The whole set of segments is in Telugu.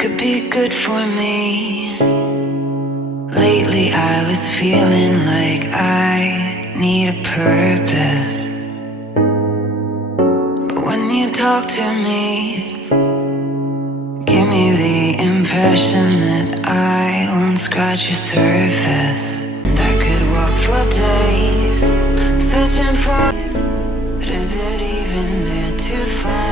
could be good for me. Lately I was feeling like I need a purpose. But when you talk to me, give me the impression that I won't scratch your surface. And I could walk for days, searching for. But is it even there to find?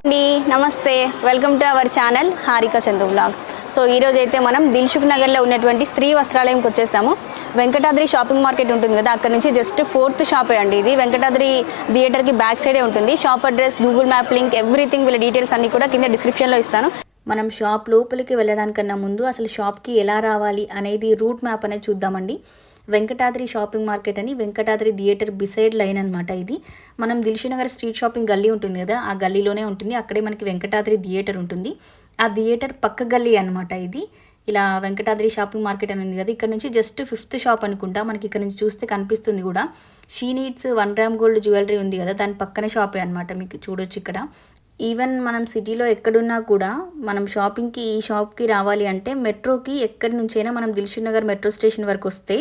నమస్తే, welcome to our channel Harika Chandu vlogs. So ఈరోజు అయితే మనం దిల్సుఖ్ నగర్లో ఉన్నటువంటి స్త్రీ వస్త్రాలయంకి వచ్చేసాము. వెంకటాద్రి షాపింగ్ మార్కెట్ ఉంటుంది కదా, అక్కడ నుంచి జస్ట్ 4th షాపే అండి ఇది. వెంకటాద్రి థియేటర్కి బ్యాక్ సైడే ఉంటుంది. Shop address, Google map link, everything వీళ్ళ డీటెయిల్స్ అన్నీ కూడా కింద డిస్క్రిప్షన్లో ఇస్తాను. మనం షాప్ లోపలికి వెళ్ళడానికన్నా ముందు అసలు షాప్కి ఎలా రావాలి అనేది రూట్ మ్యాప్ అనేది చూద్దామండి. వెంకటాద్రి షాపింగ్ మార్కెట్ అని వెంకటాద్రి థియేటర్ బిసైడ్ లైన్ అనమాట ఇది. మనం దిల్సుఖ్నగర్ స్ట్రీట్ షాపింగ్ గల్లీ ఉంటుంది కదా, ఆ గల్లీలోనే ఉంటుంది. అక్కడే మనకి వెంకటాద్రి థియేటర్ ఉంటుంది. ఆ థియేటర్ పక్క గల్లీ అనమాట ఇది. ఇలా వెంకటాద్రి షాపింగ్ మార్కెట్ అని ఉంది కదా, ఇక్కడ నుంచి జస్ట్ 5th షాప్ అనుకుంటా. మనకి ఇక్కడ నుంచి చూస్తే కనిపిస్తుంది కూడా. She needs 1 gram gold jewellery ఉంది కదా, దాని పక్కనే షాపే అనమాట. మీకు చూడొచ్చు ఇక్కడ. ఈవెన్ మనం సిటీలో ఎక్కడున్నా కూడా మనం షాపింగ్కి ఈ షాప్కి రావాలి అంటే మెట్రోకి ఎక్కడి నుంచైనా మనం దిల్సుఖ్నగర్ మెట్రో స్టేషన్ వరకు వస్తే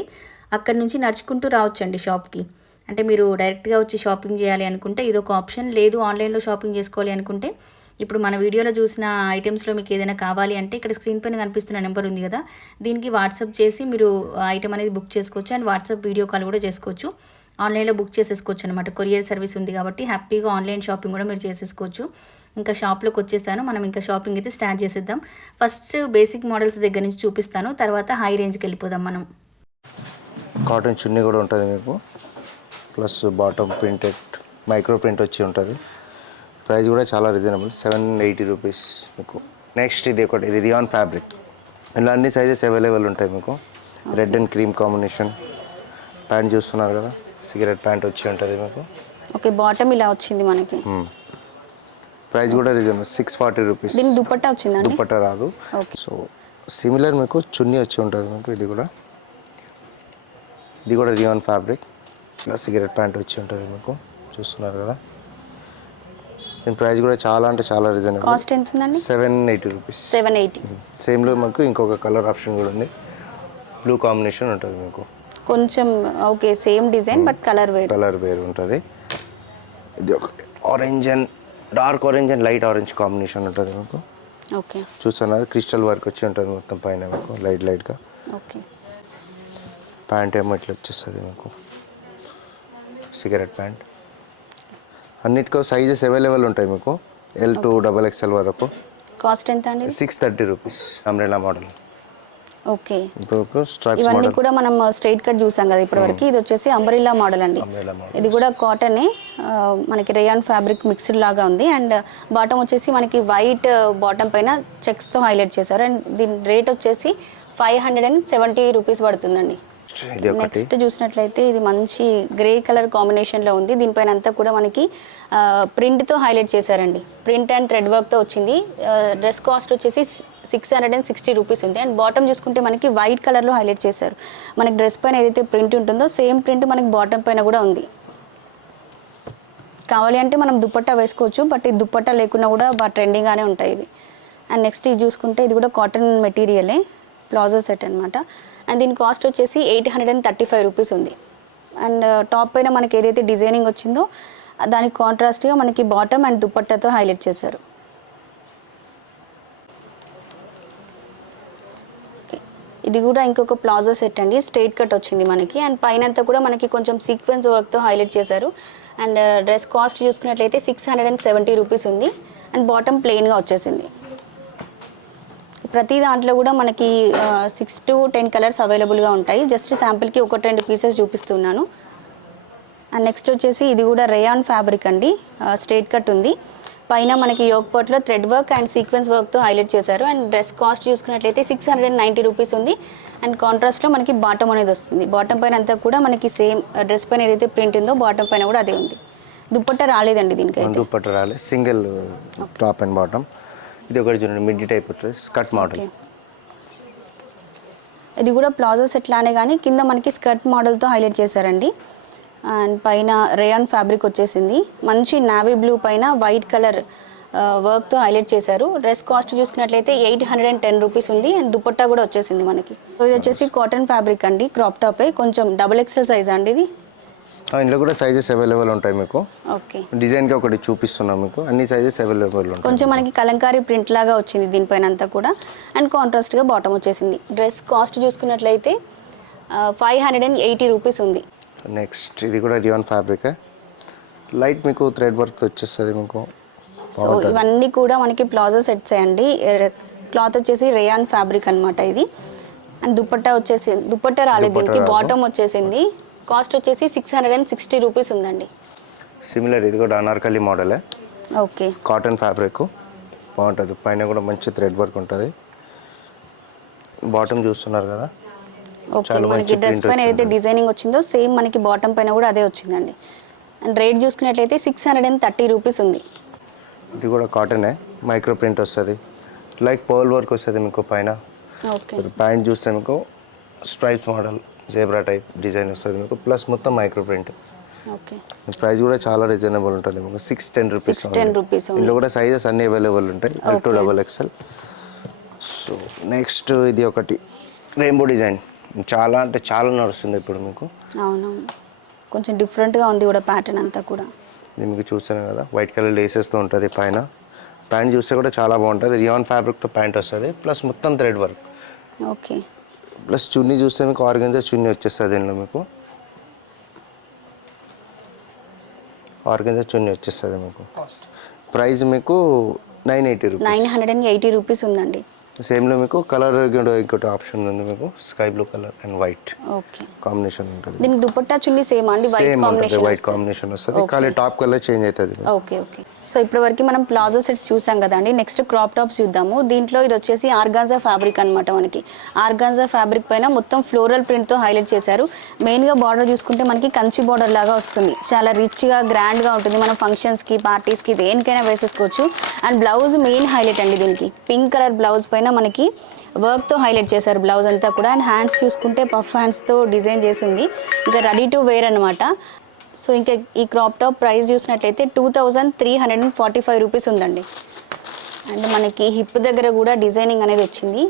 అక్కడి నుంచి నడుచుకుంటూ రావచ్చండి షాప్కి. అంటే మీరు డైరెక్ట్గా వచ్చి షాపింగ్ చేయాలి అనుకుంటే ఇదొక ఆప్షన్. లేదు ఆన్లైన్లో షాపింగ్ చేసుకోవాలి అనుకుంటే ఇప్పుడు మన వీడియోలో చూసిన ఐటమ్స్లో మీకు ఏదైనా కావాలి అంటే ఇక్కడ స్క్రీన్ పైన కనిపిస్తున్న నెంబర్ ఉంది కదా, దీనికి వాట్సాప్ చేసి మీరు ఐటమ్ అనేది బుక్ చేసుకోవచ్చు. అండ్ వాట్సాప్ వీడియో కాల్ కూడా చేసుకోవచ్చు. ఆన్లైన్లో బుక్ చేసేసుకోవచ్చు అనమాట. కొరియర్ సర్వీస్ ఉంది కాబట్టి హ్యాపీగా ఆన్లైన్ షాపింగ్ కూడా మీరు చేసేసుకోవచ్చు. ఇంకా షాప్లోకి వచ్చేసాను. మనం ఇంకా షాపింగ్ అయితే స్టార్ట్ చేసేద్దాం. ఫస్ట్ బేసిక్ మోడల్స్ దగ్గర నుంచి చూపిస్తాను, తర్వాత హై రేంజ్కి వెళ్ళిపోదాం మనం. కాటన్ చున్నీ కూడా ఉంటుంది మీకు, plus bottom printed micro print వచ్చి ఉంటుంది. ప్రైస్ కూడా చాలా రీజనబుల్, 780 రూపీస్ మీకు. నెక్స్ట్ ఇది ఒకటి, ఇది రియాన్ ఫ్యాబ్రిక్. ఇలా అన్ని సైజెస్ అవైలబుల్ ఉంటాయి మీకు. Red and cream combination pant చూస్తున్నారు కదా, సిగరెట్ ప్యాంట్ వచ్చి ఉంటుంది మీకు. ఓకే, బాటమ్ ఇలా వచ్చింది మనకి. ప్రైస్ కూడా రీజనబుల్, 640 రూపీస్. దీనికి దుపట్టా వచ్చిందండి? దుపట్టా రాదు. సో సిమిలర్ మీకు చున్నీ వచ్చి ఉంటుంది మీకు. ఇది కూడా rayon fabric, plus cigarette pant వచ్చి ఉంటుంది మీకు. చూస్తున్నారు కదా, దీని ప్రైస్ కూడా చాలా అంటే చాలా రీజనబుల్. కాస్ట్ ఎంత ఉందండి? 780 రూపీస్. 780. సేమ్లో మాకు ఇంకొక కలర్ ఆప్షన్ కూడా ఉంది, బ్లూ కాంబినేషన్ ఉంటుంది మీకు. కొంచెం okay, same design but colour వేరు ఉంటుంది. ఇది ఒకటి orange and dark orange and light orange combination ఉంటుంది మీకు. ఓకే, చూస్తున్నారు క్రిస్టల్ వర్క్ వచ్చి ఉంటుంది మొత్తం పైన మీకు లైట్గా. ఓకే, ప్యాంట్ ఏమో ఇట్లా వచ్చేస్తుంది మీకు, సిగరెట్ ప్యాంట్. అన్నిటికో సైజెస్ అవైలబుల్ ఉంటాయి మీకు, L to XXL వరకు. కాస్ట్ ఎంత అండి? 630 rupees. Umbrella model. Okay, stripes ఇవన్నీ మోడల్ కూడా మనం స్ట్రైట్ కట్ చూసాం కదా ఇప్పటివరకు. ఇది వచ్చేసి అంబ్రెల్లా మోడల్ అండి. ఇది కూడా కాటనే, మనకి రేయాన్ ఫ్యాబ్రిక్ మిక్స్డ్ లాగా ఉంది. అండ్ బాటమ్ వచ్చేసి మనకి వైట్ బాటమ్ పైన చెక్స్తో హైలైట్ చేశారు. అండ్ దీని రేట్ వచ్చేసి 570 రూపీస్ పడుతుందండి. నెక్స్ట్ చూసినట్లయితే ఇది మంచి గ్రే కలర్ కాంబినేషన్లో ఉంది. దీనిపైన అంతా కూడా మనకి ప్రింట్తో హైలైట్ చేశారండి. ప్రింట్ అండ్ థ్రెడ్ వర్క్తో వచ్చింది. డ్రెస్ కాస్ట్ వచ్చేసి 660 రూపీస్ ఉంది. అండ్ బాటమ్ చూసుకుంటే మనకి వైట్ కలర్లో హైలైట్ చేశారు. మనకి డ్రెస్ పైన ఏదైతే ప్రింట్ ఉంటుందో సేమ్ ప్రింట్ మనకి బాటమ్ పైన కూడా ఉంది. కావాలి అంటే మనం దుపట్టా వేసుకోవచ్చు, బట్ ఈ దుపట్టా లేకున్నా కూడా బాగా ట్రెండింగ్గానే ఉంటాయి ఇవి. అండ్ నెక్స్ట్ ఇది చూసుకుంటే ఇది కూడా కాటన్ మెటీరియలే, ప్లాజో సెట్ అనమాట. అండ్ దీని కాస్ట్ వచ్చేసి 835 రూపీస్ ఉంది. అండ్ టాప్ పైన మనకి ఏదైతే డిజైనింగ్ వచ్చిందో దానికి కాంట్రాస్ట్గా మనకి బాటమ్ అండ్ దుపట్టాతో హైలైట్ చేశారు. ఇది కూడా ఇంకొక ప్లాజో సెట్ అండి, స్ట్రైట్ కట్ వచ్చింది మనకి. అండ్ పైన అంతా కూడా మనకి కొంచెం సీక్వెన్స్ వర్క్తో హైలైట్ చేశారు. అండ్ డ్రెస్ కాస్ట్ చూసుకున్నట్లయితే 670 రూపీస్ ఉంది. అండ్ బాటమ్ ప్లెయిన్గా వచ్చేసింది. ప్రతి దాంట్లో కూడా మనకి 6 to 10 కలర్స్ అవైలబుల్గా ఉంటాయి. జస్ట్ శాంపిల్కి 1-2 పీసెస్ చూపిస్తున్నాను. అండ్ నెక్స్ట్ వచ్చేసి ఇది కూడా రేయాన్ ఫ్యాబ్రిక్ అండి, స్ట్రైట్ కట్ ఉంది. పైన మనకి యోక్ పార్ట్లో థ్రెడ్ వర్క్ అండ్ సీక్వెన్స్ వర్క్తో హైలైట్ చేశారు. అండ్ డ్రెస్ కాస్ట్ చూసుకున్నట్లయితే 690 రూపీస్ ఉంది. అండ్ కాంట్రాస్ట్లో మనకి బాటమ్ అనేది వస్తుంది. బాటమ్ పైన అంతా కూడా మనకి సేమ్ డ్రెస్ పైన ఏదైతే ప్రింట్ ఉందో బాటమ్ పైన కూడా అదే ఉంది. దుపట్టా రాలేదండి దీనికి. దుపట్టా రాలేదు, సింగిల్ టాప్ అండ్ బాటమ్. ఇది ఒకటి చూడండి, మిడ్డీ టైప్ స్కర్ట్ మోడల్. ఇది కూడా ప్లాజో సెట్ లానే కానీ కింద మనకి స్కర్ట్ మోడల్తో హైలైట్ చేశారండి. అండ్ పైన రేయాన్ ఫ్యాబ్రిక్ వచ్చేసింది. మంచి నావీ బ్లూ పైన వైట్ కలర్ వర్క్తో హైలైట్ చేశారు. డ్రెస్ కాస్ట్ చూసుకున్నట్లయితే 810 రూపీస్ ఉంది. అండ్ దుపట్టా కూడా వచ్చేసింది మనకి. సో ఇది వచ్చేసి కాటన్ ఫ్యాబ్రిక్ అండి, క్రాప్ టాపే, కొంచెం డబుల్ ఎక్సెల్ సైజ్ అండి ఇది. ఇందులో కూడా సైజెస్ అవైలబుల్ ఉంటాయి మీకు. ఓకే, డిజైన్గా ఒకటి చూపిస్తున్నాం మీకు, అన్ని సైజెస్ అవైలబుల్ ఉంటాయి. కొంచెం మనకి కలంకారీ ప్రింట్ లాగా వచ్చింది దీనిపైన అంతా కూడా. అండ్ కాంట్రాస్ట్గా బాటమ్ వచ్చేసింది. డ్రెస్ కాస్ట్ చూసుకున్నట్లయితే 580 రూపీస్ ఉంది. నెక్స్ట్ ఇది కూడా రియాన్ ఫ్యాబ్రిక్, లైట్ మీకు థ్రెడ్ వర్క్ వచ్చేస్తుంది మీకు. సో ఇవన్నీ కూడా మనకి ప్లాజో సెట్స్ అండి. క్లాత్ వచ్చేసి రేయాన్ ఫ్యాబ్రిక్ అనమాట ఇది. అండ్ దుపట్టా రాలేదు దీనికి, బాటమ్ వచ్చేసింది. కాస్ట్ వచ్చేసి 660 రూపీస్ ఉందండి. సిమిలర్ ఇది కూడా అనార్కలి మోడలే. ఓకే, కాటన్ ఫ్యాబ్రిక్ బాగుంటుంది, పైన కూడా మంచి థ్రెడ్ వర్క్ ఉంటుంది. బాటమ్ చూస్తున్నారు కదా, ఓకే. మనకి డ్రెస్ పైన ఏదైతే డిజైనింగ్ వచ్చిందో సేమ్ మనకి బాటమ్ పైన కూడా అదే వచ్చిందండి. అండ్ రేట్ చూసుకున్నట్లయితే 630 రూపీస్ ఉంది. ఇది కూడా కాటనే, మైక్రో ప్రింట్ వస్తుంది, లైక్ పర్ల్ వర్క్ వస్తుంది మీకు పైన. ఓకే, ప్యాంట్ చూస్తే మీకు stripes model zebra type design వస్తుంది మీకు, ప్లస్ మొత్తం మైక్రో ప్రింట్. ఓకే, ప్రైస్ కూడా చాలా రీజనబుల్ ఉంటుంది మీకు, 610 రూపీస్. 610 రూపీస్. ఇందులో కూడా సైజెస్ అన్ని అవైలబుల్ ఉంటాయి, L to XXL. So next ఇది ఒకటి రెయిన్బో డిజైన్, చాలా అంటే చాలా నడుస్తుంది ఇప్పుడు మీకు. అవునవును, కొంచెం డిఫరెంట్గా ఉంది కూడా ప్యాటర్న్ అంతా కూడా. ఇది మీకు చూస్తున్నాను కదా, వైట్ కలర్ లేసెస్తో ఉంటుంది పైన. ప్యాంట్ చూస్తే కూడా చాలా బాగుంటుంది, రియాన్ ఫ్యాబ్రిక్తో ప్యాంట్ వస్తుంది, ప్లస్ మొత్తం థ్రెడ్ వర్క్. ఓకే, ప్లస్ చున్నీ చూస్తే మీకు ఆర్గెన్జా చున్నీ వచ్చేస్తుంది దీనిలో మీకు. ఆర్గెన్జా చున్నీ వచ్చేస్తుంది మీకు. ప్రైస్ మీకు 980 రూపీస్. 980 రూపీస్ ఉందండి. సేమ్లో మీకు కలర్ ఇంకోటి ఆప్షన్ ఉంది మీకు, sky blue colour and white okay combination ఉంటుంది. దీనికి దుపట్టా చున్నీ సేమ్ అండి, సేమ్ ఉంటుంది, వైట్ కాంబినేషన్ వస్తుంది, కానీ టాప్ కలర్ చేంజ్ అవుతుంది. Okay okay. సో ఇప్పటివరకు మనం ప్లాజో సెట్స్ చూసాం కదండి. నెక్స్ట్ క్రాప్ టాప్స్ చూద్దాము. దీంట్లో ఇది వచ్చేసి ఆర్గాన్జా ఫ్యాబ్రిక్ అనమాట. మనకి ఆర్గాన్జా ఫ్యాబ్రిక్ పైన మొత్తం ఫ్లోరల్ ప్రింట్తో హైలైట్ చేశారు. మెయిన్గా బార్డర్ చూసుకుంటే మనకి కంచి బార్డర్ లాగా వస్తుంది, చాలా రిచ్గా గ్రాండ్గా ఉంటుంది. మనం ఫంక్షన్స్కి పార్టీస్కి దేనికైనా వేసేసుకోవచ్చు. అండ్ బ్లౌజ్ మెయిన్ హైలైట్ అండి దీనికి, పింక్ కలర్ బ్లౌజ్ పైన మనకి వర్క్తో హైలైట్ చేశారు బ్లౌజ్ అంతా కూడా. అండ్ హ్యాండ్స్ చూసుకుంటే పఫ్ హ్యాండ్స్తో డిజైన్ చేసింది, ఇంకా రెడీ టు వేర్ అనమాట. సో ఇంకా ఈ క్రాప్ టాప్ ప్రైస్ చూసినట్లయితే 2345 రూపీస్ ఉందండి. అండ్ మనకి హిప్ దగ్గర కూడా డిజైనింగ్ అనేది వచ్చింది,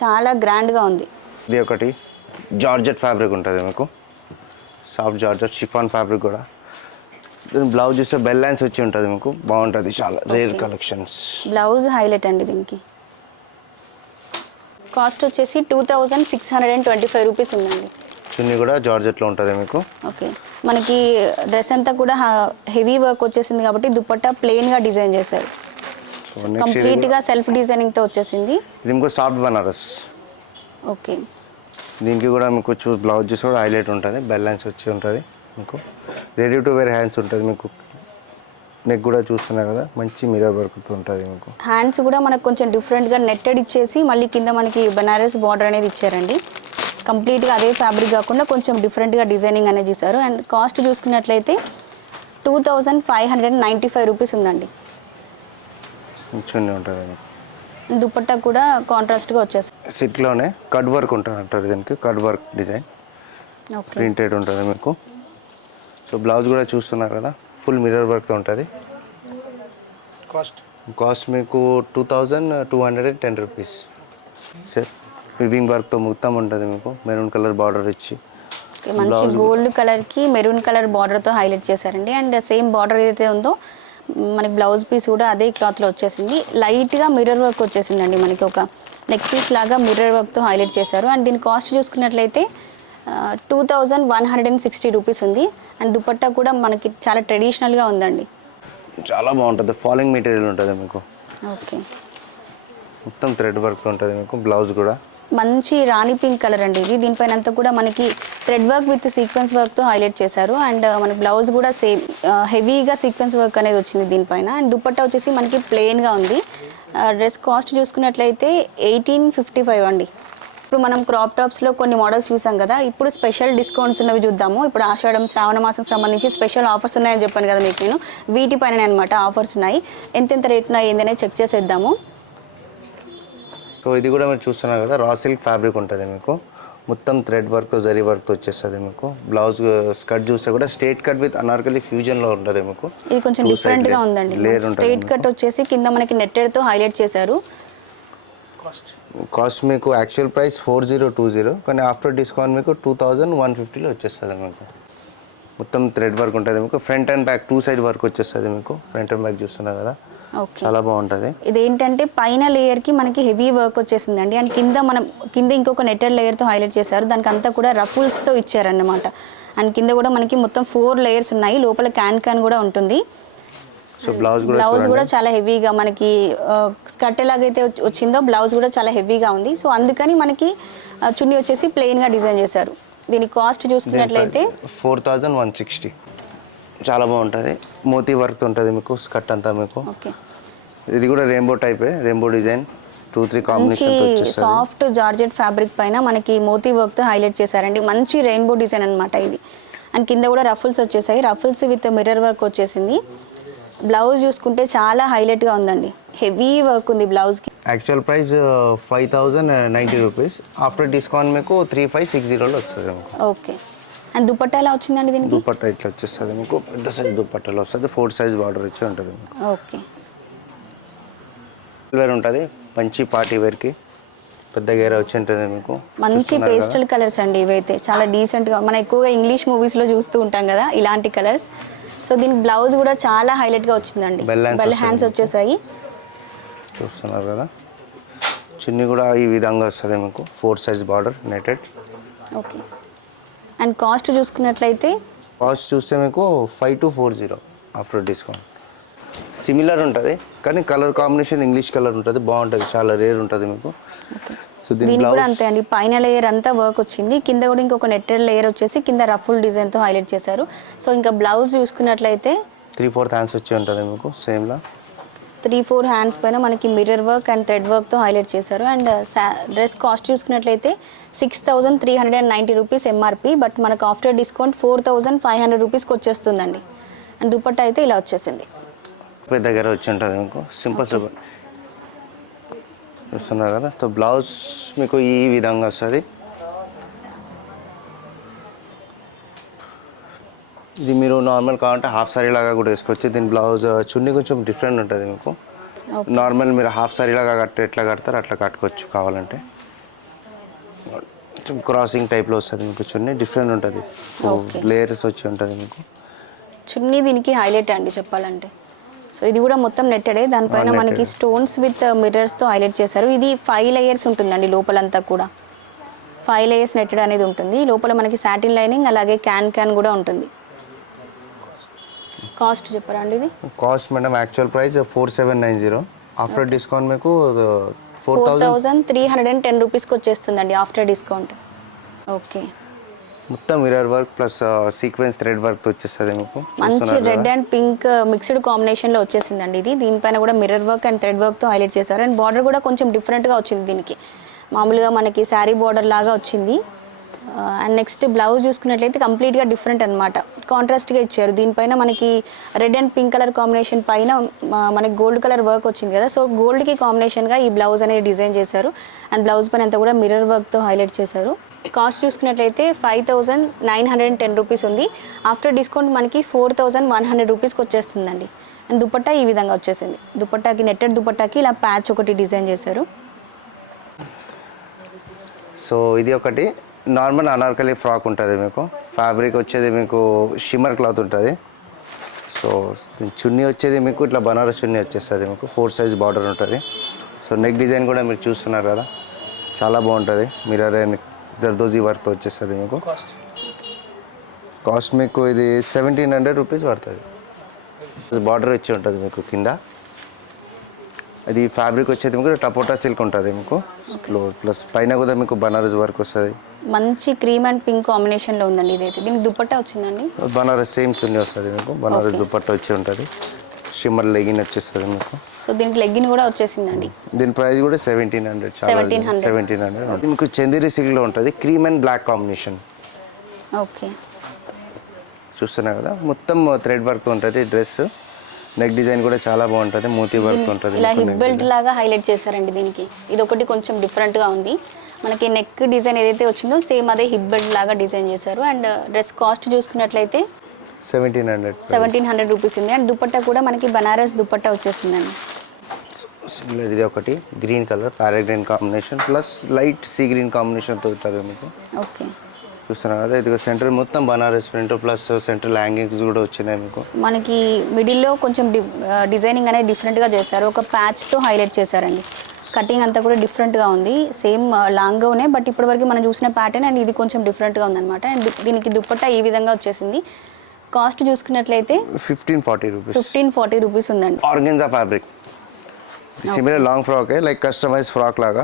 చాలా గ్రాండ్గా ఉంది. ఇది ఒకటి జార్జెట్ ఫ్యాబ్రిక్ ఉంటుంది మీకు, సాఫ్ట్ జార్జెట్ షిఫాన్ ఫ్యాబ్రిక్ కూడా. దీని బ్లౌజ్ చూస్తే బెల్ లైన్స్ వచ్చి ఉంటుంది మీకు, బాగుంటుంది, చాలా రేర్ కలెక్షన్స్. బ్లౌజ్ హైలైట్ అండి దీనికి. కాస్ట్ వచ్చేసి 2625 రూపీస్ ఉందండి. చున్నీ కూడా జార్జెట్లో ఉంటుంది మీకు. ఓకే, మనకి డ్రెస్ అంతా కూడా హెవీ వర్క్ వచ్చేసింది కాబట్టి దుపట్టా ప్లెయిన్గా డిజైన్ చేశారు, కంప్లీట్గా సెల్ఫ్ డిజైనింగ్తో వచ్చేసింది. ఇది మీకు సాఫ్ట్ బనారస్. ఓకే, దీనికి కూడా మీకు బ్లౌజ్ చూసి కూడా హైలైట్ ఉంటుంది, బెల్ లైన్స్ వచ్చి ఉంటుంది మీకు. రెడీ టు వేర్ హ్యాండ్స్ ఉంటుంది మీకు. నెక్ కూడా చూస్తున్నారు కదా, మంచి మిర్రర్ వర్క్తో ఉంటుంది మీకు. హ్యాండ్స్ కూడా మనకు కొంచెం డిఫరెంట్గా నెట్టెడ్ ఇచ్చేసి మళ్ళీ కింద మనకి బనారస్ బార్డర్ అనేది ఇచ్చారండి. కంప్లీట్గా అదే ఫ్యాబ్రిక్ కాకుండా కొంచెం డిఫరెంట్గా డిజైనింగ్ అనేది చూసారు. అండ్ కాస్ట్ చూసుకున్నట్లయితే 2595 రూపీస్ ఉందండి. చున్నీ ఉంటుంది మీకు. దుపట్టా కూడా కాంట్రాస్ట్గా వచ్చేసి సిట్లోనే కట్ వర్క్ ఉంటుంది అంటారు దీనికి, cut work design okay printed ఉంటుంది మీకు. సో బ్లౌజ్ కూడా చూస్తున్నారు కదా, ఫుల్ మిర్రర్ వర్క్తో ఉంటుంది. కాస్ట్ మీకు 2210 రూపీస్. సార్ వివింగ్ వర్క్తో మొత్తం ఉంటుంది మీకు, మెరూన్ కలర్ బార్డర్ ఇచ్చి. మంచి గోల్డ్ కలర్కి మెరూన్ కలర్ బార్డర్తో హైలైట్ చేశారండి. అండ్ సేమ్ బార్డర్ ఏదైతే ఉందో మనకి బ్లౌజ్ పీస్ కూడా అదే క్లాత్లో వచ్చేసింది. లైట్గా మిర్రర్ వర్క్ వచ్చేసిందండి, మనకి ఒక నెక్ పీస్ లాగా మిర్రర్ వర్క్తో హైలైట్ చేశారు. అండ్ దీని కాస్ట్ చూసుకున్నట్లయితే 2160 రూపీస్ ఉంది. అండ్ దుపట్టా కూడా మనకి చాలా ట్రెడిషనల్గా ఉందండి, చాలా బాగుంటుంది. ఫాలింగ్ మెటీరియల్ ఉంటుంది మీకు. ఓకే, మొత్తం థ్రెడ్ వర్క్తో ఉంటుంది మీకు. బ్లౌజ్ కూడా మంచి రాణి పింక్ కలర్ అండి ఇది. దీనిపైన అంతా కూడా మనకి థ్రెడ్ వర్క్ విత్ సీక్వెన్స్ వర్క్తో హైలైట్ చేశారు. అండ్ మన బ్లౌజ్ కూడా సేమ్ హెవీగా సీక్వెన్స్ వర్క్ అనేది వచ్చింది దీనిపైన. అండ్ దుపట్టా వచ్చేసి మనకి ప్లెయిన్గా ఉంది. డ్రెస్ కాస్ట్ చూసుకున్నట్లయితే 1855 అండి. ఇప్పుడు మనం క్రాప్ టాప్స్లో కొన్ని మోడల్స్ చూసాం కదా, ఇప్పుడు స్పెషల్ డిస్కౌంట్స్ ఉన్నవి చూద్దాము. ఇప్పుడు ఆషాఢం శ్రావణ మాసం సంబంధించి స్పెషల్ ఆఫర్స్ ఉన్నాయని చెప్పాను కదా మీకు నేను, వీటిపైన అనమాట ఆఫర్స్ ఉన్నాయి. ఎంతెంత రేట్ ఉన్నాయి ఏందనే చెక్ చేసేద్దాము. సో ఇది కూడా మీరు చూస్తున్నారు కదా, రా సిల్క్ ఫ్యాబ్రిక్ ఉంటుంది మీకు. మొత్తం థ్రెడ్ వర్క్ జరీ వర్క్ వచ్చేస్తుంది మీకు. బ్లౌజ్ స్కర్ట్ చూస్తే కూడా స్ట్రేట్ కట్ విత్ అనార్కలి ఫ్యూజన్లో ఉంటుంది మీకు. ఇది కొంచెం డిఫరెంట్గా ఉందండి. స్ట్రైట్ కట్ వచ్చేసి కింద మనకి నెట్టెడ్తో హైలైట్ చేశారు. కాస్ట్ మీకు యాక్చువల్ ప్రైస్ 4020, కానీ ఆఫ్టర్ డిస్కౌంట్ మీకు 2150లో వచ్చేస్తుంది మీకు. మొత్తం థ్రెడ్ వర్క్ ఉంటుంది మీకు. Front and back 2 side work వచ్చేస్తుంది మీకు. ఫ్రంట్ అండ్ బ్యాక్ చూస్తున్నారు కదా, చాలా బాగుంటుంది. ఇదేంటంటే పైన లేయర్కి మనకి హెవీ వర్క్ వచ్చేసిందండి. అండ్ కింద ఇంకొక నెట్టెడ్ లేయర్తో హైలైట్ చేశారు. దానికి అంతా కూడా రఫుల్స్తో ఇచ్చారన్నమాట. అండ్ కింద కూడా మనకి మొత్తం 4 లేయర్స్ ఉన్నాయి. లోపల క్యాన్ కూడా ఉంటుంది. సో బ్లౌజ్ కూడా చాలా హెవీగా మనకి స్కర్ట్ ఎలాగైతే వచ్చిందో బ్లౌజ్ కూడా చాలా హెవీగా ఉంది. సో అందుకని మనకి చున్నీ వచ్చేసి ప్లెయిన్గా డిజైన్ చేశారు. దీని కాస్ట్ చూసుకున్నట్లయితే 4160. చాలా బాగుంటుంది. మోతీ వర్క్ ఉంటుంది మీకు స్కర్ట్ అంతా మీకు. ఇది కూడా రెయిన్బో టైపే, రెయిన్బో డిజైన్ 2-3 కాంబినేషన్ వచ్చేస్తుంది. సాఫ్ట్ జార్జెట్ ఫ్యాబ్రిక్ పైన మనకి మోతీ వర్క్తో హైలైట్ చేశారండి. మంచి రెయిన్బో డిజైన్ అనమాట ఇది. అండ్ కింద కూడా రఫుల్స్ వచ్చేసాయి. రఫుల్స్ విత్ మిర్రర్ వర్క్ వచ్చేసింది. బ్లౌజ్ చూసుకుంటే చాలా హైలైట్గా ఉందండి. హెవీ వర్క్ ఉంది బ్లౌజ్కి. Actual price 5090 rupees. After discount మీకు 3560లో వస్తుంది మీకు. ఓకే. అండ్ దుపట్టా ఎలా వచ్చిందండి దీనికి? దుపట్టా ఇట్లా వచ్చేస్తుంది మీకు. పెద్ద సైజ్ దుపట్టాలో వస్తుంది. 4 సైజ్ బార్డర్ వచ్చి ఉంటుంది. ఓకే. వేర్ ఉంటుంది, మంచి పార్టీ వేర్కి పెద్ద గేర వచ్చి ఉంటుంది మీకు. మంచి పేస్టల్ కలర్స్ అండి ఇవైతే. చాలా డీసెంట్గా మనం ఎక్కువగా ఇంగ్లీష్ మూవీస్లో చూస్తూ ఉంటాం కదా ఇలాంటి కలర్స్. సో దీనికి బ్లౌజ్ కూడా చాలా హైలైట్గా వచ్చిందండి. బెల్ హ్యాండ్స్ వచ్చేసాయి చూస్తున్నారు కదా. చున్నీ కూడా ఈ విధంగా వస్తుంది మీకు. 4 size border netted. Okay. And cost చూసుకున్నట్లయితే కాస్ట్ చూస్తే మీకు 5240 ఆఫ్టర్ డిస్కౌంట్. సిమిలర్ ఉంటుంది కానీ కలర్ కాంబినేషన్ ఇంగ్లీష్ కలర్ ఉంటుంది, బాగుంటుంది, చాలా రేర్ ఉంటుంది మీకు. సో దీనికి కూడా అంతే అండి. పైన లేయర్ అంతా వర్క్ వచ్చింది. కింద కూడా ఇంకొక నెట్టెడ్ లేయర్ వచ్చేసి కింద రఫుల్ డిజైన్తో హైలైట్ చేశారు. సో ఇంకా బ్లౌజ్ చూసుకున్నట్లయితే 3/4 హ్యాండ్స్ వచ్చి ఉంటుంది మీకు. సేమ్లా 3-4 హ్యాండ్స్ పైన మనకి మిర్రర్ వర్క్ అండ్ థ్రెడ్ వర్క్తో హైలైట్ చేశారు. అండ్ డ్రెస్ కాస్ట్ చూసుకున్నట్లయితే 6390 రూపీస్ ఎంఆర్పి. బట్ మనకు ఆఫ్టర్ డిస్కౌంట్ 4500 రూపీస్కి వచ్చేస్తుందండి. అండ్ దుపట్టా అయితే ఇలా వచ్చేసింది. దగ్గర వచ్చి ఉంటుంది మీకు. సింపుల్ సూపర్ చూస్తున్నారు కదా. సో బ్లౌజ్ మీకు ఈ విధంగా వస్తుంది. ఇది మీరు నార్మల్ కావాలంటే హాఫ్ సారీ లాగా కూడా వేసుకోవచ్చు. దీని బ్లౌజ్ చున్నీ కొంచెం డిఫరెంట్ ఉంటుంది మీకు. నార్మల్ మీరు హాఫ్ సారీ లాగా ఎట్లా కడతారు అట్లా కట్టుకోవచ్చు కావాలంటే. కొంచెం క్రాసింగ్ టైప్లో వస్తుంది మీకు. చున్నీ డిఫరెంట్ ఉంటుంది, లేయర్స్ వచ్చి ఉంటుంది మీకు. చున్నీ దీనికి హైలైట్ అండి చెప్పాలంటే. సో ఇది కూడా మొత్తం నెట్టెడే. దానిపైన మనకి స్టోన్స్ విత్ మిర్రర్స్తో హైలైట్ చేశారు. ఇది 5 లేయర్స్ ఉంటుందండి లోపలంతా కూడా. 5 లేయర్స్ నెట్టెడ్ అనేది ఉంటుంది. లోపల మనకి సాటిన్ లైనింగ్ అలాగే క్యాన్ కూడా ఉంటుంది. కాస్ట్ చెప్పరా అండి ఇది? Cost madam actual price 4790. After discount మీకు 4310 రూపీస్కి వచ్చేస్తుందండి ఆఫ్టర్ డిస్కౌంట్. ఓకే. మొత్తం mirror work plus sequence thread work వచ్చేస్తుంది మీకు. మంచి రెడ్ అండ్ పింక్ మిక్స్డ్ కాంబినేషన్లో వచ్చేసిందండి ఇది. దీనిపైన కూడా మిర్రర్ వర్క్ అండ్ థ్రెడ్ వర్క్తో హైలైట్ చేశారు. అండ్ బార్డర్ కూడా కొంచెం డిఫరెంట్గా వచ్చింది దీనికి. మామూలుగా మనకి శారీ బార్డర్ లాగా వచ్చింది. అండ్ నెక్స్ట్ బ్లౌజ్ చూసుకున్నట్లయితే కంప్లీట్గా డిఫరెంట్ అనమాట. కాంట్రాస్ట్గా ఇచ్చారు. దీనిపైన మనకి red and pink colour combination పైన మనకి గోల్డ్ కలర్ వర్క్ వచ్చింది కదా. సో గోల్డ్కి కాంబినేషన్గా ఈ బ్లౌజ్ అనేది డిజైన్ చేశారు. అండ్ బ్లౌజ్ పైన అంతా కూడా మిర్రర్ వర్క్తో హైలైట్ చేశారు. కాస్ట్ చూసుకున్నట్లయితే 5910 రూపీస్ ఉంది. ఆఫ్టర్ డిస్కౌంట్ మనకి 4100 రూపీస్కి వచ్చేస్తుందండి. అండ్ దుపట్టా ఈ విధంగా వచ్చేసింది. దుపట్టాకి నెట్టెడ్ దుపట్టాకి ఇలా ప్యాచ్ ఒకటి డిజైన్ చేశారు. సో ఇది ఒకటి నార్మల్ అనార్కలి ఫ్రాక్ ఉంటుంది మీకు. ఫ్యాబ్రిక్ వచ్చేది మీకు షిమ్మర్ క్లాత్ ఉంటుంది. సో చున్నీ వచ్చేది మీకు ఇట్లా బనారస్ చున్నీ వచ్చేస్తుంది మీకు. 4 సైజ్ బార్డర్ ఉంటుంది. సో నెక్ డిజైన్ కూడా మీరు చూస్తున్నారు కదా, చాలా బాగుంటుంది. మిర్రర్ అండ్ జర్దోజీ వర్క్ వచ్చేస్తుంది మీకు. కాస్ట్ మీకు ఇది 1700 రూపీస్ పడుతుంది. బార్డర్ వచ్చి ఉంటుంది మీకు కింద. అది ఫ్యాబ్రిక్ వచ్చేది మీకు టపోటా సిల్క్ ఉంటుంది మీకు. ప్లస్ పైన కూడా మీకు బనారస్ వర్క్ వస్తుంది. మంచి క్రీమ్ అండ్ పింక్ కాంబినేషన్లో ఉందండి ఇదైతే. దీనికి దుపట్టా వచ్చిందండి బనారస్ సేమ్ చున్నీ వస్తుంది మీకు. బనారస్ దుపట్టా వచ్చి ఉంటుంది. షిమ్మర్ లెగిన్ వచ్చేస్తుంది మీకు. సో దీనికి లెగ్గిన్ కూడా వచ్చేసిందండి. దీని ప్రైస్ కూడా 1700. 1700 మీకు చందేరి సిల్క్లో ఉంటుంది. Cream and black combination. Okay. చూస్తున్నా కదా, మొత్తం థ్రెడ్ వర్క్ ఉంటుంది డ్రెస్. నెక్ డిజైన్ కూడా చాలా బాగుంటుంది. మోతీ వర్క్ ఉంటుంది. ఇలా హిప్ బెల్ట్ లాగా హైలైట్ చేశారండి దీనికి. ఇది ఒకటి కొంచెం డిఫరెంట్గా ఉంది. మనకి నెక్ డిజైన్ ఏదైతే వచ్చిందో సేమ్ అదే హిప్ బెల్ట్ లాగా డిజైన్ చేశారు. అండ్ డ్రెస్ కాస్ట్ చూసుకున్నట్లయితే 1700 రూపీస్ ఉంది. అండ్ దుపట్టా కూడా మనకి బనారస్ దుపట్టా వచ్చేసిందండి. సిమిలర్ ఇది ఒకటి green colour parrot green combination plus light sea green కాంబినేషన్తో ఉంటుంది మీకు. ఓకే, చూస్తున్నారు కదా, ఇది సెంటర్ మొత్తం Banaras print plus centre hangings కూడా వచ్చినాయి మీకు. మనకి మిడిల్లో కొంచెం డిజైనింగ్ అనేది డిఫరెంట్గా చేశారు. ఒక ప్యాచ్తో హైలైట్ చేశారండి. కటింగ్ అంతా కూడా డిఫరెంట్గా ఉంది. సేమ్ లాంగ్గా ఉన్నాయి, బట్ ఇప్పటివరకు మనం చూసిన ప్యాటర్న్ అండ్ ఇది కొంచెం డిఫరెంట్గా ఉందన్నమాట. అండ్ దీనికి దుపట్టా ఈ విధంగా వచ్చేసింది. కాస్ట్ చూసుకున్నట్లయితే 1540 రూపీస్ ఉందండి. Organza fabric similar long frock like customize frock లాగా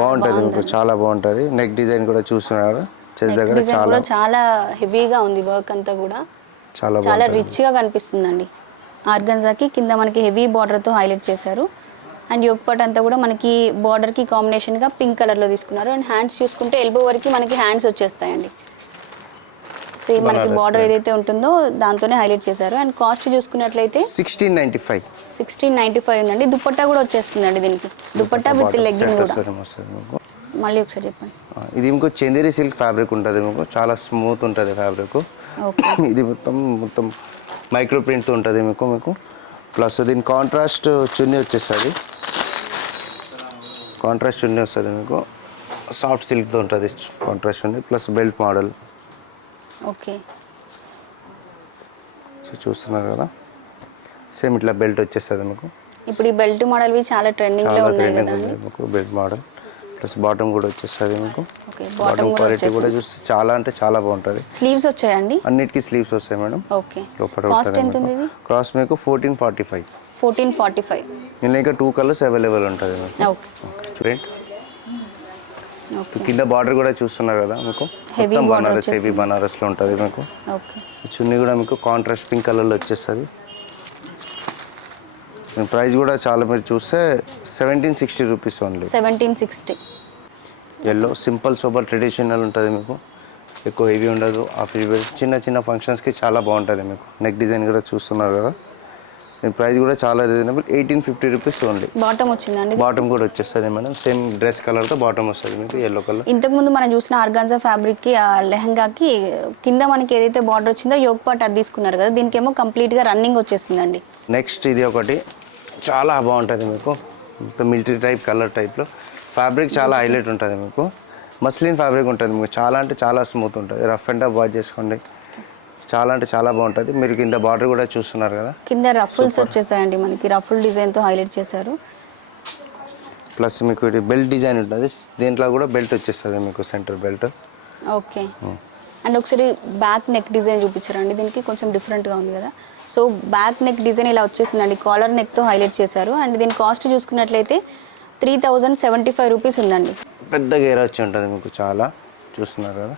బాగుంటుంది మీకు, చాలా బాగుంటుంది. నెక్ డిజైన్ కూడా చూస్తున్నారు, చెస్ట్ దగ్గర చాలా హెవీగా ఉంది. వర్క్ అంతా కూడా చాలా రిచ్గా కనిపిస్తుందండి. ఆర్గన్జాకి కింద మనకి హెవీ బార్డర్తో హైలైట్ చేశారు. అండ్ యోక్ పార్ట్ అంతా కూడా మనకి బార్డర్కి కాంబినేషన్గా పింక్ కలర్లో తీసుకున్నారు. అండ్ హ్యాండ్స్ చూసుకుంటే ఎల్బో వరకు మనకి హ్యాండ్స్ వచ్చేస్తాయండి. సేమ్ మనకి బార్డర్ ఏదైతే ఉంటుందో దాంతోనే హైలైట్ చేశారు. అండ్ కాస్ట్ చూసుకున్నట్లయితే 1695 ఉందండి. దుపట్టా కూడా వచ్చేస్తుందండి దీనికి. దుపట్టా విత్ లెగ్గింగ్ కూడా. మళ్ళీ ఒకసారి చెప్పండి. ఇది మీకు చందేరి సిల్క్ ఫ్యాబ్రిక్ ఉంటుంది మీకు, చాలా స్మూత్ ఉంటుంది ఫ్యాబ్రిక్. ఇది మొత్తం మైక్రో ప్రింట్ ఉంటుంది మీకు. ప్లస్ దీని కాంట్రాస్ట్ చున్నీ వచ్చేస్తుంది. మీకు సాఫ్ట్ సిల్క్తో ఉంటుంది contrast chunni plus belt model. Okay, so చూస్తున్నారు కదా, సేమ్ ఇట్లా బెల్ట్ వచ్చేస్తుంది మీకు. ఇప్పుడు ఈ బెల్ట్ మోడల్వి చాలా ట్రెండింగ్లో ఉన్నాయి కదండి మీకు. బెల్ట్ మోడల్ ప్లస్ బాటమ్ కూడా వచ్చేస్తుంది మీకు. బాటమ్ క్వాలిటీ కూడా చూస్తే చాలా అంటే చాలా బాగుంటుంది. స్లీవ్స్ వచ్చాయండి, అన్నిటికీ స్లీవ్స్ వస్తాయి మేడం. ఓకే, కాస్ట్ ఎంత ఉంది ఇది? కాస్ట్ మీకు 1445. ఇందులో ఇంకా 2 కలర్స్ అవైలబుల్ ఉంటుంది మీకు. ఓకే, చూడండి కింద బార్డర్ కూడా చూస్తున్నారు కదా మీకు, మొత్తం బనారస్ హెవీ బనారస్లో ఉంటుంది మీకు. చున్నీ కూడా మీకు కాంట్రాస్ట్ పింక్ కలర్లో వచ్చేస్తుంది. ప్రైస్ కూడా చాలా మీరు చూస్తే 1760 rupees only. 1760. Yellow simple super traditional ఉంటుంది మీకు, ఎక్కువ హెవీ ఉండదు. ఆఫీస్ వేర్ చిన్న ఫంక్షన్స్కి చాలా బాగుంటుంది మీకు. నెక్ డిజైన్ కూడా చూస్తున్నారు కదా, ప్రైస్ కూడా చాలా రీజనబుల్. 1850 rupees only. బాటమ్ వచ్చిందండి, బాటమ్ కూడా వచ్చేస్తుంది మేడం. సేమ్ డ్రెస్ కలర్తో బాటమ్ వస్తుంది మీకు, ఎల్లో కలర్. ఇంతకుముందు మనం చూసిన ఆర్గాన్జా ఫ్యాబ్రిక్కి లెహంగాకి కింద మనకి ఏదైతే బార్డర్ వచ్చిందో యోక్ పార్ట్ అది తీసుకున్నారు కదా, దీనికేమో కంప్లీట్గా రన్నింగ్ వచ్చేసిందండి. నెక్స్ట్ ఇది ఒకటి చాలా బాగుంటుంది మీకు, మిలిటరీ టైప్ కలర్ టైప్లో ఫ్యాబ్రిక్ చాలా హైలైట్ ఉంటుంది మీకు. మస్లిన్ ఫ్యాబ్రిక్ ఉంటుంది మీకు, చాలా అంటే చాలా స్మూత్ ఉంటుంది. రఫ్ అండ్ టఫ్ వాష్ చేసుకోండి, చాలా అంటే చాలా బాగుంటుంది. మీరు కింద బార్డర్ కూడా చూస్తున్నారు కదా, కింద రఫుల్స్ వచ్చేసాయండి మనకి. రఫుల్ డిజైన్తో హైలైట్ చేశారు. ప్లస్ మీకు ఇది బెల్ట్ డిజైన్ ఉంటుంది, దీంట్లో కూడా బెల్ట్ వచ్చేస్తుంది మీకు, సెంటర్ బెల్ట్. ఓకే, అండ్ ఒకసారి బ్యాక్ నెక్ డిజైన్ చూపించారండి. దీనికి కొంచెం డిఫరెంట్గా ఉంది కదా. సో బ్యాక్ నెక్ డిజైన్ ఇలా వచ్చేసిందండి, కాలర్ నెక్తో హైలైట్ చేశారు. అండ్ దీని కాస్ట్ చూసుకున్నట్లయితే 3075 రూపీస్ ఉందండి. పెద్ద గేర్ వచ్చి ఉంటుంది మీకు, చాలా చూస్తున్నారు కదా.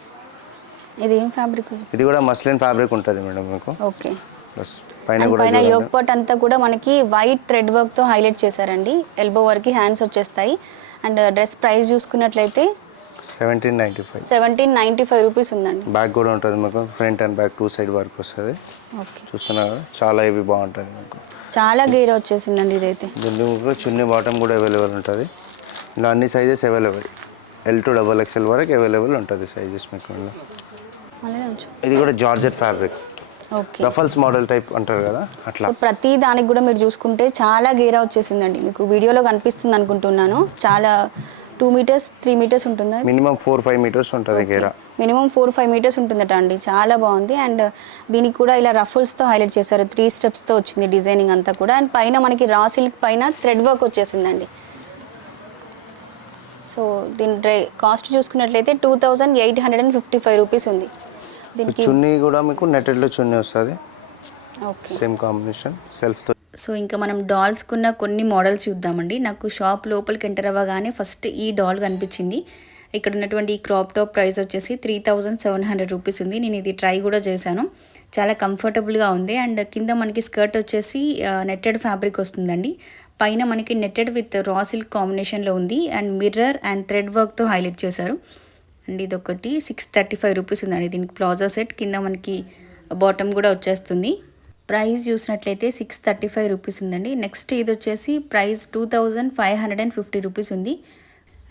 ఇది ఏం ఫ్యాబ్రిక్? ఇది కూడా మస్లిన్ ఫ్యాబ్రిక్ ఉంటుంది మేడం మీకు. ఓకే, ప్లస్ పైన యోక్ పార్ట్ అంతా కూడా మనకి వైట్ థ్రెడ్ వర్క్తో హైలైట్ చేశారండి. ఎల్బో వరకు హ్యాండ్స్ వచ్చేస్తాయి. అండ్ డ్రెస్ ప్రైస్ చూసుకున్నట్లయితే 1795 రూపీస్ ఉందండి. బ్యాక్ కూడా ఉంటుంది మీకు, front and back 2 side work వస్తుంది. ఓకే, చూస్తున్నారు కదా, చాలా ఇవి బాగుంటుంది మీకు. చాలా గేర్ వచ్చేసిందండి ఇదైతే. దీనికి చున్నీ బాటమ్ కూడా అవైలబుల్ ఉంటుంది. ఇలా అన్ని sizes available, L to XXL వరకు అవైలబుల్ ఉంటుంది సైజెస్ మీకు. ఇది కూడా georgette fabric, ruffles model type అంటారు కదా అట్లా. ప్రతి దానికి కూడా మీరు చూసుకుంటే చాలా గేరా వచ్చేసిందండి మీకు. వీడియోలో కనిపిస్తుంది అనుకుంటున్నాను. చాలా 2 మీటర్స్ 3 మీటర్స్ ఉంటుందా? మినిమం 4-5 మీటర్స్ ఉంటుంది గేరా. మినిమం 4-5 మీటర్స్ ఉంటుందట అండి. చాలా బాగుంది. అండ్ దీనికి కూడా ఇలా రఫుల్స్తో హైలైట్ చేశారు. 3 స్టెప్స్తో వచ్చింది డిజైనింగ్ అంతా కూడా. అండ్ పైన మనకి రా సిల్క్ పైన థ్రెడ్ వర్క్ వచ్చేసిందండి. సో దీని కాస్ట్ చూసుకున్నట్లయితే 2855 రూపీస్ ఉంది. దీనికి చున్నీ కూడా మీకు నెట్టెడ్లో చున్నీ వస్తుంది. ఓకే, సేమ్ కాంబినేషన్ సెల్ఫ్తో. సో ఇంకా మనం డాల్స్కున్న కొన్ని మోడల్స్ చూద్దామండి. నాకు షాప్ లోపలికి ఎంటర్ అవ్వగానే ఫస్ట్ ఈ డాల్ కనిపించింది. ఇక్కడ ఉన్నటువంటి ఈ క్రాప్ టాప్ ప్రైస్ వచ్చేసి 3700 రూపీస్ ఉంది. నేను ఇది ట్రై కూడా చేశాను, చాలా కంఫర్టబుల్గా ఉంది. అండ్ కింద మనకి స్కర్ట్ వచ్చేసి నెట్టెడ్ ఫ్యాబ్రిక్ వస్తుందండి. పైన మనకి నెట్టెడ్ విత్ రా సిల్క్ కాంబినేషన్లో ఉంది. అండ్ మిర్రర్ అండ్ థ్రెడ్ వర్క్తో హైలైట్ చేశారు. అండ్ ఇదొకటి 635 రూపీస్ ఉందండి. దీనికి ప్లాజో సెట్, కింద మనకి బాటమ్ కూడా వచ్చేస్తుంది. ప్రైస్ చూసినట్లయితే 635 రూపీస్ ఉందండి. నెక్స్ట్ ఇది వచ్చేసి ప్రైస్ 2550 రూపీస్ ఉంది.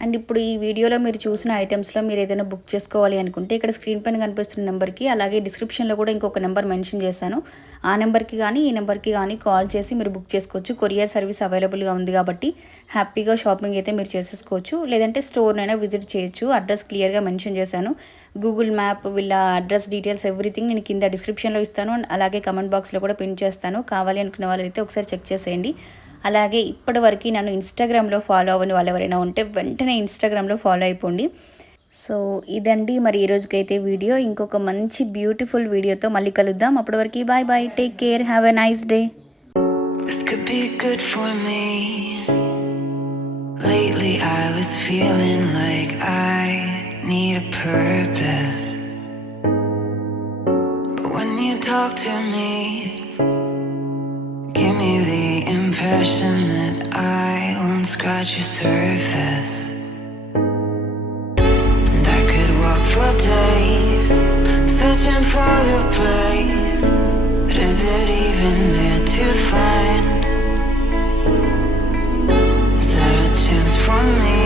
అండ్ ఇప్పుడు ఈ వీడియోలో మీరు చూసిన ఐటమ్స్లో మీరు ఏదైనా బుక్ చేసుకోవాలి అనుకుంటే ఇక్కడ స్క్రీన్ పైన కనిపిస్తున్న నెంబర్కి, అలాగే డిస్క్రిప్షన్లో కూడా ఇంకొక నెంబర్ మెన్షన్ చేశాను, ఆ నెంబర్కి కానీ ఈ నెంబర్కి కానీ కాల్ చేసి మీరు బుక్ చేసుకోవచ్చు. కొరియర్ సర్వీస్ అవైలబుల్గా ఉంది కాబట్టి హ్యాపీగా షాపింగ్ అయితే మీరు చేసేసుకోవచ్చు. లేదంటే స్టోర్నైనా విజిట్ చేయొచ్చు. అడ్రస్ క్లియర్గా మెన్షన్ చేశాను. గూగుల్ మ్యాప్, వీళ్ళ అడ్రస్ డీటెయిల్స్ ఎవ్రీథింగ్ నేను కింద డిస్క్రిప్షన్లో ఇస్తాను, అలాగే కమెంట్ బాక్స్లో కూడా పిన్ చేస్తాను. కావాలి అనుకునే వాళ్ళైతే ఒకసారి చెక్ చేసేయండి. అలాగే ఇప్పటివరకు నన్ను ఇన్స్టాగ్రామ్లో ఫాలో అవ్వని వాళ్ళు ఎవరైనా ఉంటే వెంటనే ఇన్స్టాగ్రామ్లో ఫాలో అయిపోండి. సో ఇదండి మరి ఈ రోజుకైతే వీడియో. ఇంకొక మంచి బ్యూటిఫుల్ వీడియోతో మళ్ళీ కలుద్దాం. అప్పటి వరకు bye bye, take care, have a nice day. This could be good for me. Lately I was feeling like I need a purpose, but when you talk to me, give me the impression that I won't scratch your surface, and I could walk for days searching for your praise, but is it even there to find? Is there a chance for me?